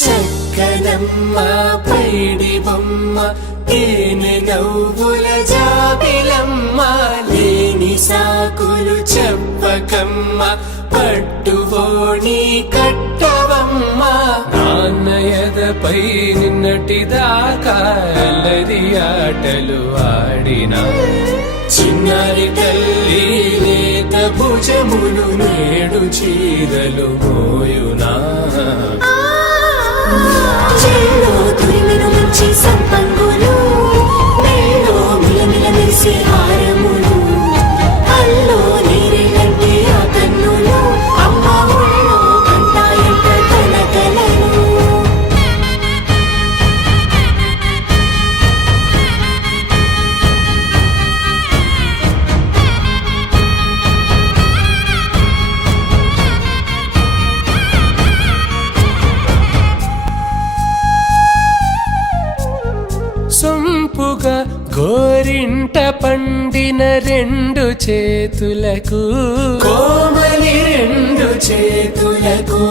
చక్కనమ్మ పైడి బొమ్మ తేనె నవ్వుల జాబిలమ్మ లేని సాకులు చెప్పకమ్మ పట్టువోణి కట్టవమ్మ నాన్నయదపై నిన్నటిదాకా అల్లరి ఆటలు ఆడినా చిన్నారి తల్లి లేత భుజములు నేడు చీరలు మోయునా చెల్లో తురిమిను మంచి సంపంగులు మెల్లో మిలమిల మెరిసే హారములు అల్లో నీరేలంటే ఆ కన్నులు అమ్మ ఒళ్ళో కంటాయంట తన కలలు సొంపుగా గోరింట పండిన రెండు చేతులకు కోమలి రెండు చేతులకు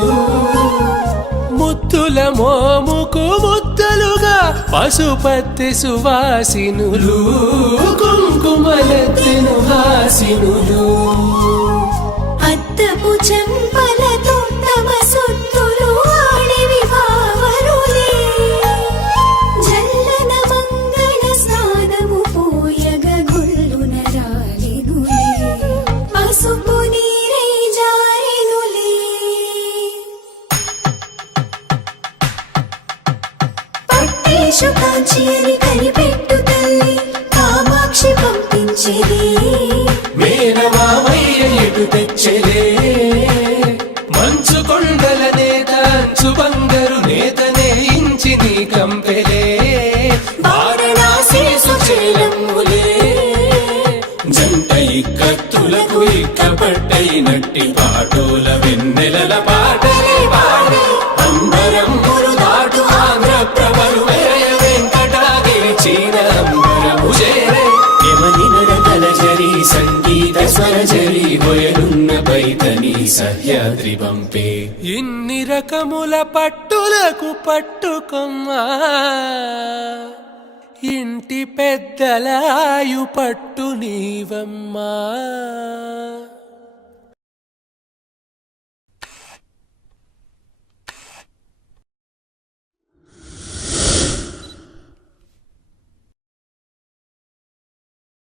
ముద్దుల మోముకు ముద్దలుగా పశుపతి సువాసినులు కుంకుమలెత్తిను హాసినులు అద్దపు చెంపలతో తమ సొత్తులు ఆడివి భావరులే జల్లన మంగళ స్నానము పోయగ గొల్లున రాలినులే పసుపు నీరై జారినులే పట్టేషు కాంచి అని కనిపెట్టు తల్లి కామాక్షి పంపించేది మేనమామయ్య ఎటు తెచ్చలే మంచు కొండల నేత అంచు బంగారు నేతనే ఇంచి నీ కంపెలే వారణాసి సుచేలమ్ములే జంట ఇక్కత్తులకు ఇక్కపట్టైనట్టి పాటోల వెన్నెలల పాటలే పాడే అంబరమ్ములు దాటు ఆంధ్ర ప్రభలు వేయ వెంకటాగిరి చీన అంబరము చేరే యమని నడకల జరి సంగీత స్వరజరి బొయలున్న పైతని సహ్యాద్రి పంపే ఇన్ని రకముల పట్టులకు పట్టుకొమ్మా ఇంటి పెద్దలాయు పట్టు నీవమ్మా